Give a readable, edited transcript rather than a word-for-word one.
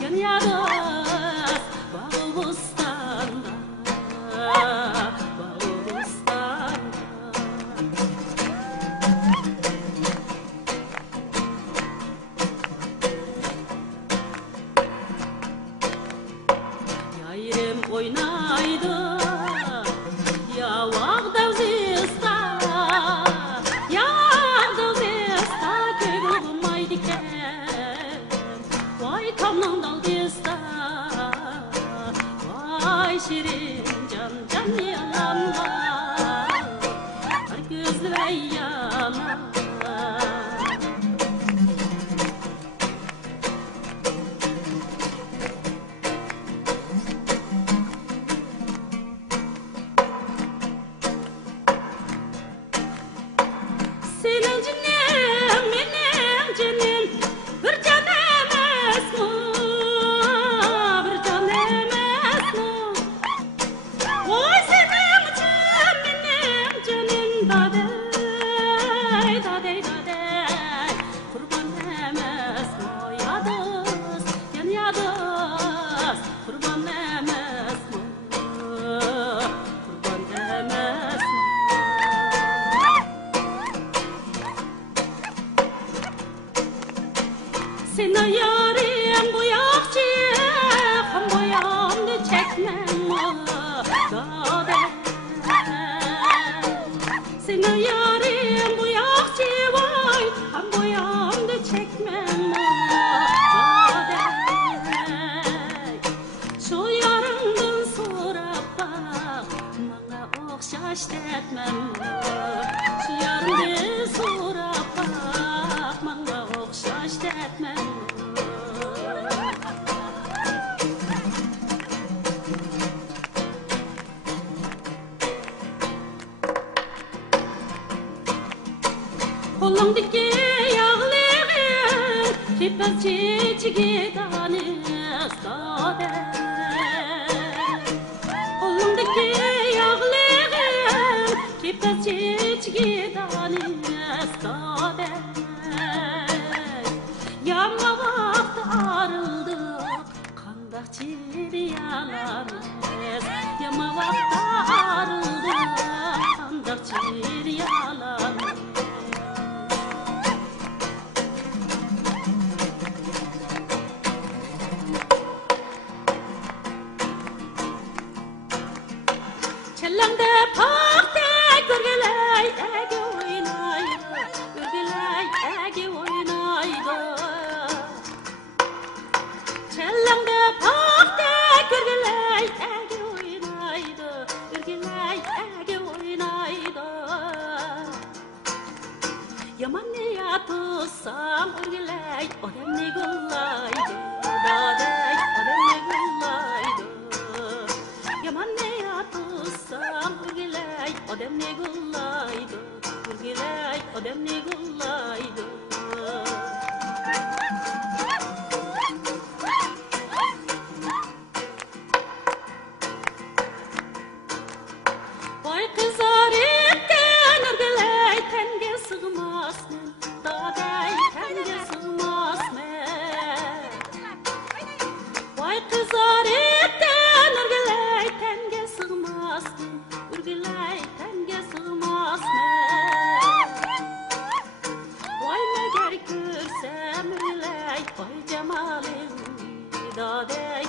yanıyoruz bağ bostanda, bağ bostanda. Yayrım oynaydı yavağda zista, yavağda zista kögül bulmaydı ken, vay tamdan dal dista, vay şirin can can yalanma, kar gözlü ey yalan. Senin canım, benim canım, bir can emas mı, bir can emas mı? Vay senin için benim canım, daday, daday, daday, kurban emas mı? Yadız, yan yadız, kurban emas mı? Kurban emas mı? Sen yarim bu yakçı, ham bu yandı çekmem dade. Sen yarim bu yakçı vay, ham bu yandı çekmem dade. Şu yarımdan sonra bak, bana okşaş etmem. Şu yarımdan sonra bak, bana okşaş etmem. Kolumdaki yağlığın kipaz çiçeği tanış dade. Kolumdaki yağlığın kipaz çiçeği tanış dade. Yama vakti arıldık, kandak çiriyalarız. Yama vakti arıldık, kandak çiriyalarız. Çellemde pakte gürgeley ege oynaydı, gürgeley ege oynaydı. Çellemde pakte gürgeley ege oynaydı, gürgeley ege oynaydı. Yaman ne yatırsam gürgeley odem ne güllaydı, dadey odem ne güllaydı. Yaman ne yatırsam gürgeley odem ne güllaydı, gürgeley odem ne güllaydı. Vay kızar etken gürgeley tenge sığmaz men, dadey tenge sığmaz men. Vay kızar etken gürgeley tenge sığmaz men, gürgeley tenge sığmaz men. Vay meğer görsem gürgeley vay cemalin, dadey